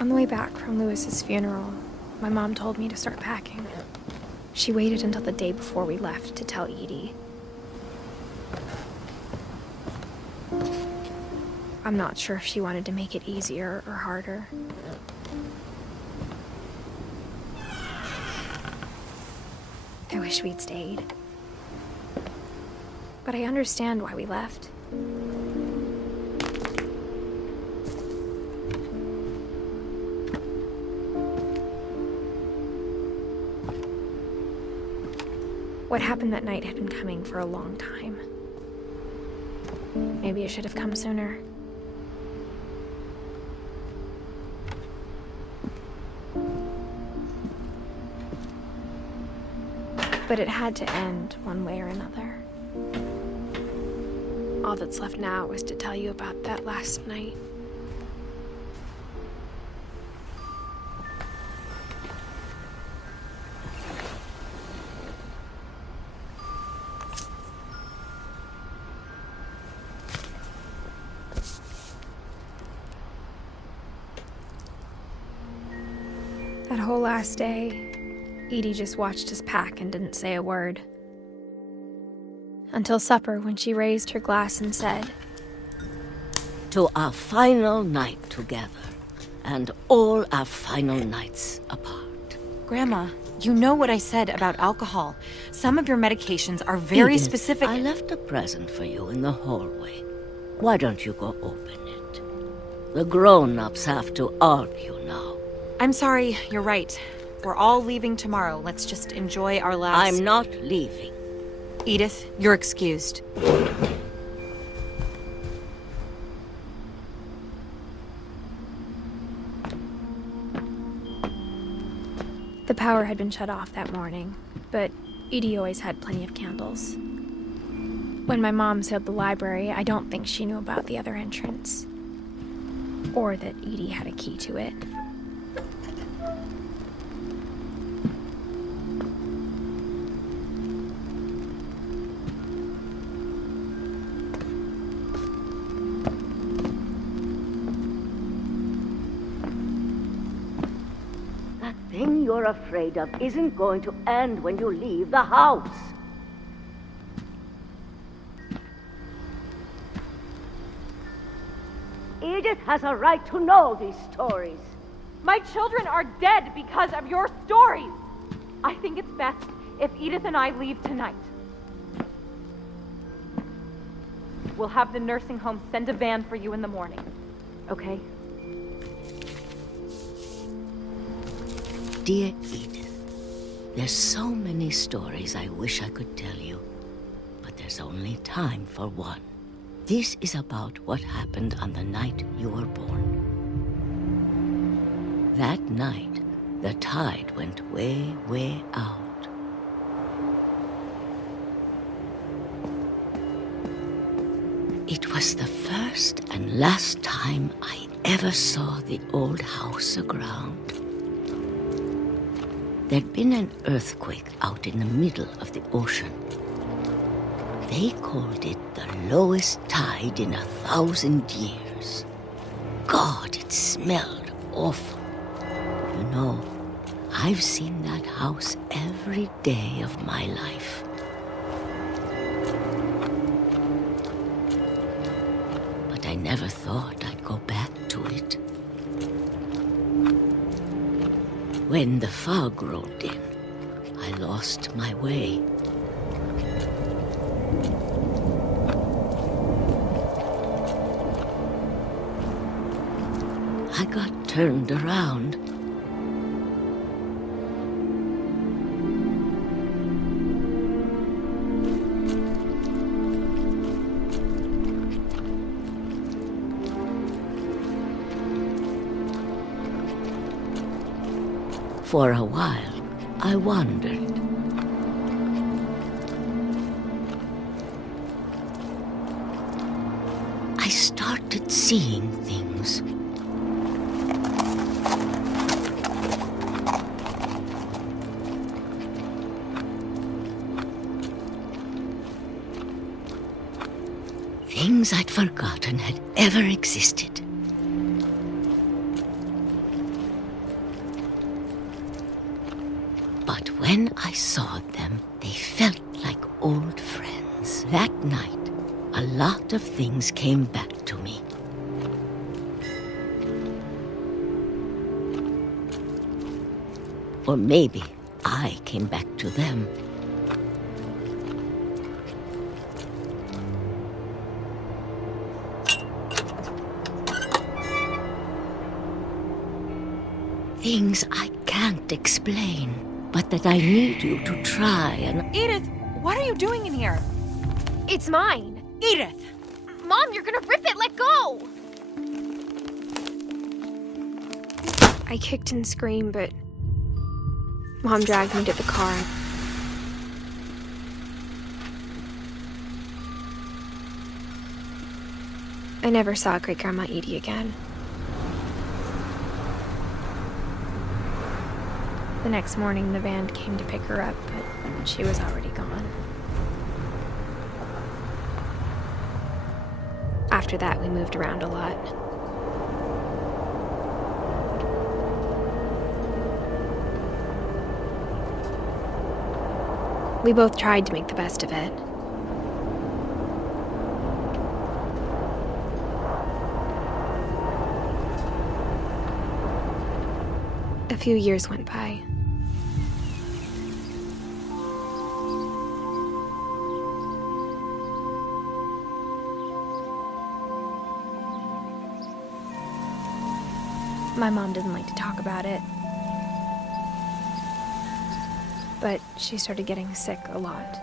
On the way back from Lewis's funeral, my mom told me to start packing. She waited until the day before we left to tell Edie. I'm not sure if she wanted to make it easier or harder. I wish we'd stayed. But I understand why we left. What happened that night had been coming for a long time. Maybe it should have come sooner. But it had to end one way or another. All that's left now is to tell you about that last night. That whole last day, Edie just watched us pack and didn't say a word. Until supper, when she raised her glass and said, "To our final night together, and all our final nights apart." Grandma, you know what I said about alcohol. Some of your medications are very Edith, specific. I left a present for you in the hallway. Why don't you go open it? The grown-ups have to argue now. I'm sorry, you're right. We're all leaving tomorrow. Let's just enjoy our last... I'm not leaving. Edith, you're excused. The power had been shut off that morning, but Edie always had plenty of candles. When my mom sealed the library, I don't think she knew about the other entrance. Or that Edie had a key to it. That thing you're afraid of isn't going to end when you leave the house. Edith has a right to know these stories. My children are dead because of your stories. I think it's best if Edith and I leave tonight. We'll have the nursing home send a van for you in the morning, okay? Dear Edith, there's so many stories I wish I could tell you, but there's only time for one. This is about what happened on the night you were born. That night, the tide went way, way out. It was the first and last time I ever saw the old house aground. There'd been an earthquake out in the middle of the ocean. They called it the lowest tide in 1,000 years. God, it smelled awful. You know, I've seen that house every day of my life. But I never thought I'd go back to it. When the fog rolled in, I lost my way. I got turned around. For a while, I wandered. I started seeing things. Things I'd forgotten had ever existed. But when I saw them, they felt like old friends. That night, a lot of things came back to me. Or maybe I came back to them. Things I can't explain, but that I need you to try and... Edith, what are you doing in here? It's mine. Edith! Mom, you're gonna rip it! Let go! I kicked and screamed, but Mom dragged me to the car. I never saw Great-Grandma Edie again. The next morning, the van came to pick her up, but she was already gone. After that, we moved around a lot. We both tried to make the best of it. A few years went by. My mom didn't like to talk about it. But she started getting sick a lot.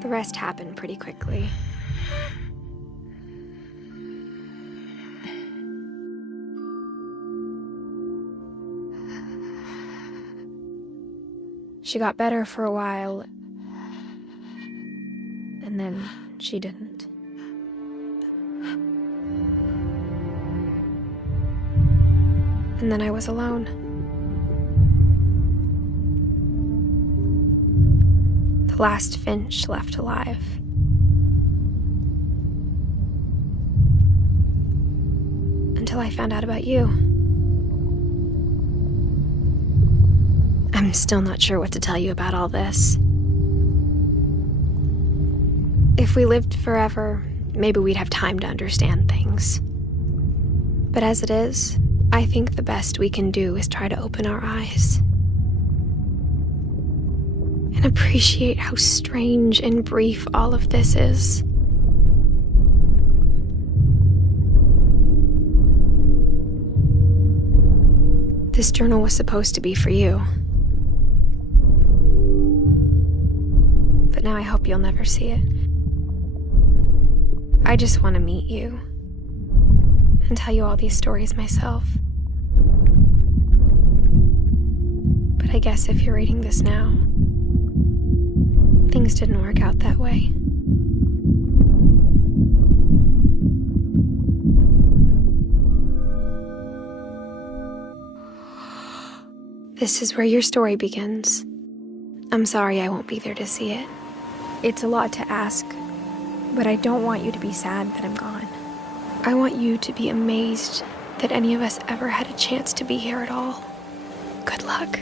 The rest happened pretty quickly. She got better for a while, and then she didn't. And then I was alone. The last Finch left alive. Until I found out about you. I'm still not sure what to tell you about all this. If we lived forever, maybe we'd have time to understand things. But as it is, I think the best we can do is try to open our eyes. And appreciate how strange and brief all of this is. This journal was supposed to be for you. But now I hope you'll never see it. I just want to meet you and tell you all these stories myself. But I guess if you're reading this now, things didn't work out that way. This is where your story begins. I'm sorry I won't be there to see it. It's a lot to ask, but I don't want you to be sad that I'm gone. I want you to be amazed that any of us ever had a chance to be here at all. Good luck.